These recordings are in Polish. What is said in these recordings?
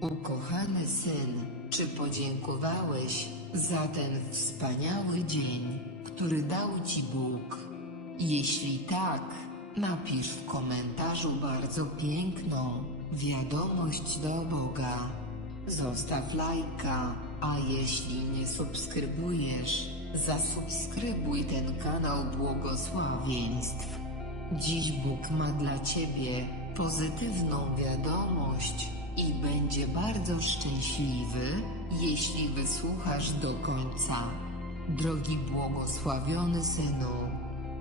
Ukochany syn, czy podziękowałeś za ten wspaniały dzień, który dał ci Bóg? Jeśli tak, napisz w komentarzu bardzo piękną wiadomość do Boga. Zostaw lajka, a jeśli nie subskrybujesz, zasubskrybuj ten kanał błogosławieństw. Dziś Bóg ma dla Ciebie pozytywną wiadomość i będzie bardzo szczęśliwy, jeśli wysłuchasz do końca. Drogi błogosławiony Synu,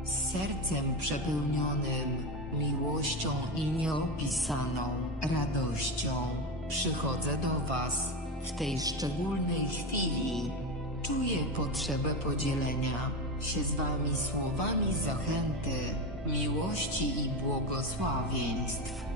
z sercem przepełnionym miłością i nieopisaną radością przychodzę do Was w tej szczególnej chwili. Czuję potrzebę podzielenia się z Wami słowami zachęty, miłości i błogosławieństw.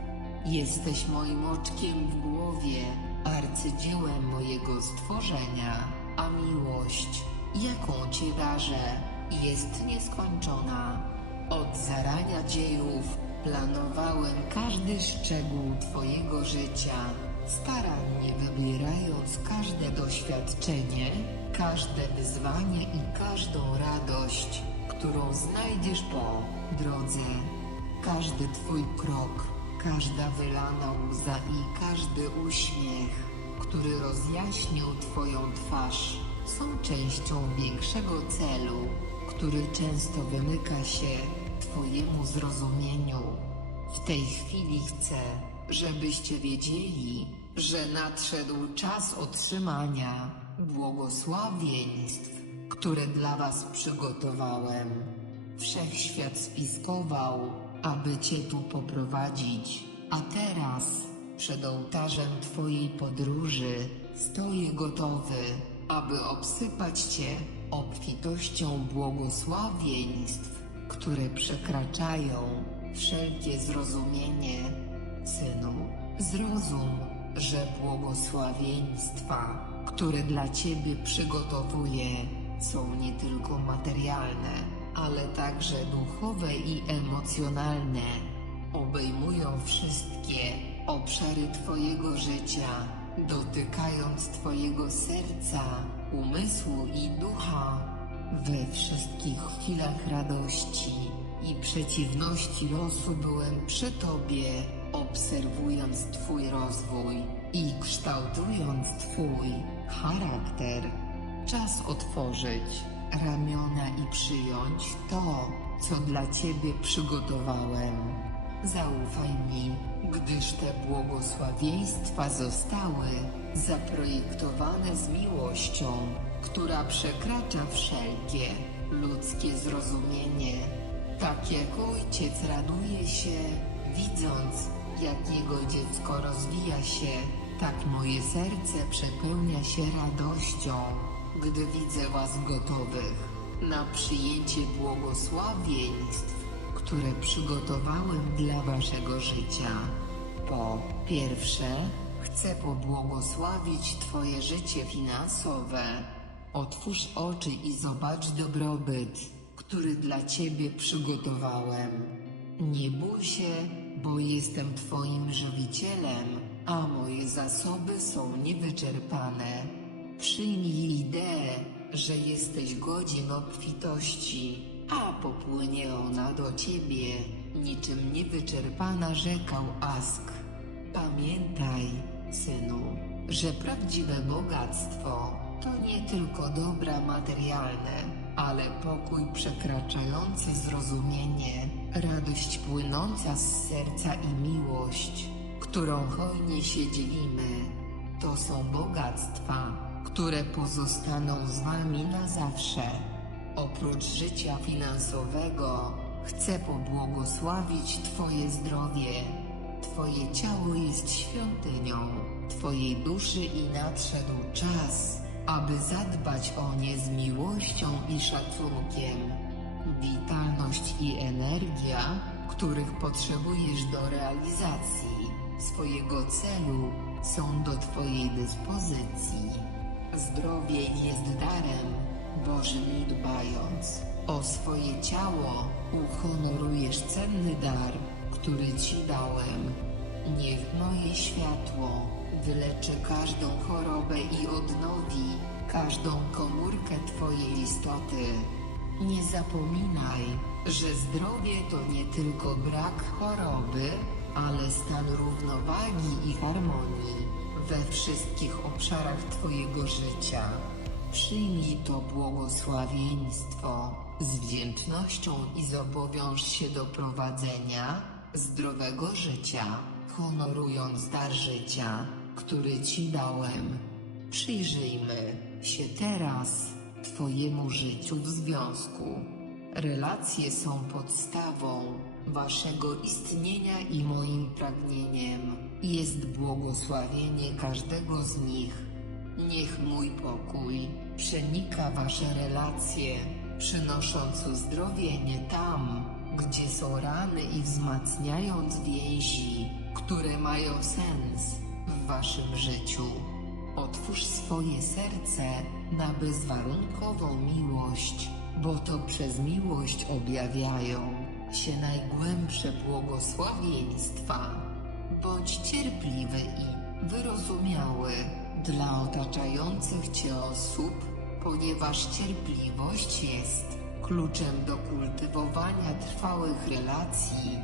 Jesteś moim oczkiem w głowie, arcydziełem mojego stworzenia, a miłość, jaką Cię darzę, jest nieskończona. Od zarania dziejów planowałem każdy szczegół Twojego życia, starannie wybierając każde doświadczenie, każde wyzwanie i każdą radość, którą znajdziesz po drodze. Każdy Twój krok, każda wylana łza i każdy uśmiech, który rozjaśnił Twoją twarz, są częścią większego celu, który często wymyka się Twojemu zrozumieniu. W tej chwili chcę, żebyście wiedzieli, że nadszedł czas otrzymania błogosławieństw, które dla Was przygotowałem. Wszechświat spiskował, aby Cię tu poprowadzić, a teraz przed ołtarzem Twojej podróży stoję gotowy, aby obsypać Cię obfitością błogosławieństw, które przekraczają wszelkie zrozumienie. Synu, zrozum, że błogosławieństwa, które dla Ciebie przygotowuję, są nie tylko materialne, ale także duchowe i emocjonalne. Obejmują wszystkie obszary Twojego życia, dotykając Twojego serca, umysłu i ducha. We wszystkich chwilach radości i przeciwności losu byłem przy Tobie, obserwując Twój rozwój i kształtując Twój charakter. Czas otworzyć ramiona i przyjąć to, co dla Ciebie przygotowałem. Zaufaj mi, gdyż te błogosławieństwa zostały zaprojektowane z miłością, która przekracza wszelkie ludzkie zrozumienie. Tak jak ojciec raduje się, widząc, jak jego dziecko rozwija się, tak moje serce przepełnia się radością, gdy widzę Was gotowych na przyjęcie błogosławieństw, które przygotowałem dla Waszego życia. Po pierwsze, chcę pobłogosławić Twoje życie finansowe. Otwórz oczy i zobacz dobrobyt, który dla Ciebie przygotowałem. Nie bój się, bo jestem Twoim żywicielem, a moje zasoby są niewyczerpane. Przyjmij ideę, że jesteś godzien obfitości, a popłynie ona do Ciebie niczym niewyczerpana rzeka Ask. Pamiętaj, synu, że prawdziwe bogactwo to nie tylko dobra materialne, ale pokój przekraczający zrozumienie, radość płynąca z serca i miłość, którą hojnie się dzielimy. To są bogactwa, które pozostaną z Wami na zawsze. Oprócz życia finansowego, chcę pobłogosławić Twoje zdrowie. Twoje ciało jest świątynią Twojej duszy i nadszedł czas, aby zadbać o nie z miłością i szacunkiem. Witalność i energia, których potrzebujesz do realizacji swojego celu, są do Twojej dyspozycji. Zdrowie jest darem Bożym i dbając o swoje ciało, uhonorujesz cenny dar, który Ci dałem. Niech moje światło wyleczy każdą chorobę i odnowi każdą komórkę Twojej istoty. Nie zapominaj, że zdrowie to nie tylko brak choroby, ale stan równowagi i harmonii we wszystkich obszarach Twojego życia. Przyjmij to błogosławieństwo z wdzięcznością i zobowiąż się do prowadzenia zdrowego życia, honorując dar życia, który Ci dałem. Przyjrzyjmy się teraz Twojemu życiu w związku. Relacje są podstawą Waszego istnienia i moim pragnieniem jest błogosławienie każdego z nich. Niech mój pokój przenika Wasze relacje, przynosząc uzdrowienie tam, gdzie są rany i wzmacniając więzi, które mają sens w Waszym życiu. Otwórz swoje serce na bezwarunkową miłość, bo to przez miłość objawiają się najgłębsze błogosławieństwa. Bądź cierpliwy i wyrozumiały dla otaczających Cię osób, ponieważ cierpliwość jest kluczem do kultywowania trwałych relacji.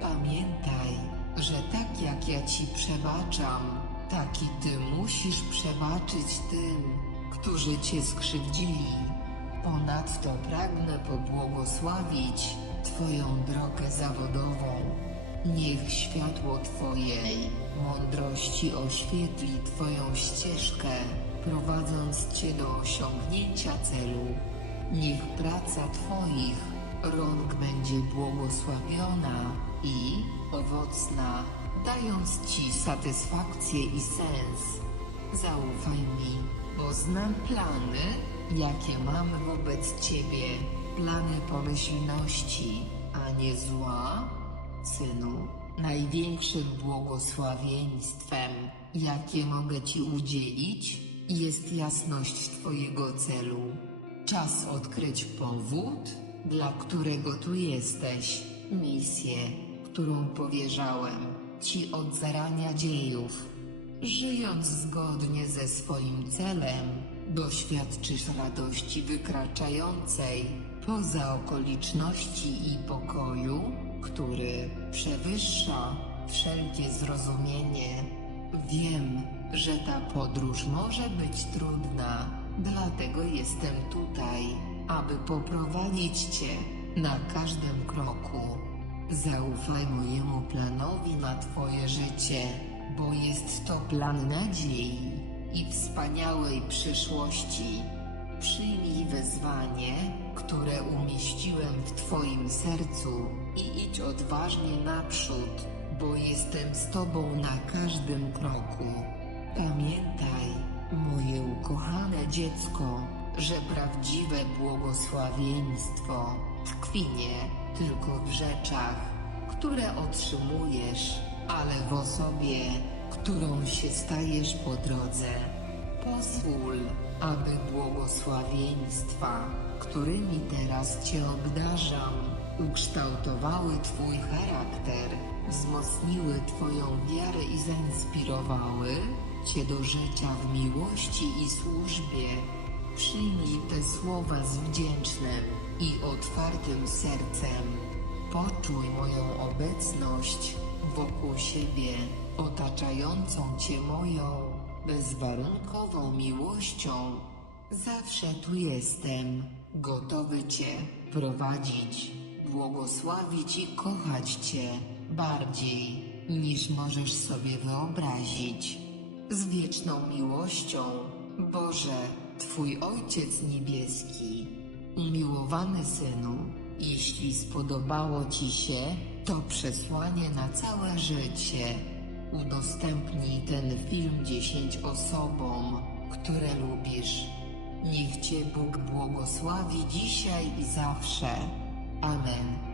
Pamiętaj, że tak jak ja Ci przebaczam, tak i Ty musisz przebaczyć tym, którzy Cię skrzywdzili. Ponadto pragnę pobłogosławić Twoją drogę zawodową. Niech światło Twojej mądrości oświetli Twoją ścieżkę, prowadząc Cię do osiągnięcia celu. Niech praca Twoich rąk będzie błogosławiona i owocna, dając Ci satysfakcję i sens. Zaufaj mi, bo znam plany, jakie mam wobec Ciebie, plany pomyślności, a nie zła. Synu, największym błogosławieństwem, jakie mogę Ci udzielić, jest jasność Twojego celu. Czas odkryć powód, dla którego tu jesteś, misję, którą powierzałem Ci od zarania dziejów. Żyjąc zgodnie ze swoim celem, doświadczysz radości wykraczającej poza okoliczności i pokoju, który przewyższa wszelkie zrozumienie. Wiem, że ta podróż może być trudna, dlatego jestem tutaj, aby poprowadzić Cię na każdym kroku. Zaufaj mojemu planowi na Twoje życie, bo jest to plan nadziei i wspaniałej przyszłości. Przyjmij wezwanie, które umieściłem w Twoim sercu i idź odważnie naprzód, bo jestem z Tobą na każdym kroku. Pamiętaj, moje ukochane dziecko, że prawdziwe błogosławieństwo tkwi nie tylko w rzeczach, które otrzymujesz, ale w osobie, którą się stajesz po drodze. Pozwól, aby błogosławieństwa, którymi teraz Cię obdarzam, ukształtowały Twój charakter, wzmocniły Twoją wiarę i zainspirowały Cię do życia w miłości i służbie. Przyjmij te słowa z wdzięcznym i otwartym sercem. Poczuj moją obecność wokół siebie, otaczającą Cię moją bezwarunkową miłością. Zawsze tu jestem, gotowy Cię prowadzić, błogosławić i kochać Cię bardziej niż możesz sobie wyobrazić. Z wieczną miłością, Boże, Twój Ojciec Niebieski. Umiłowany Synu, jeśli spodobało Ci się to przesłanie na całe życie, udostępnij ten film 10 osobom, które lubisz. Niech Cię Bóg błogosławi dzisiaj i zawsze. Amen.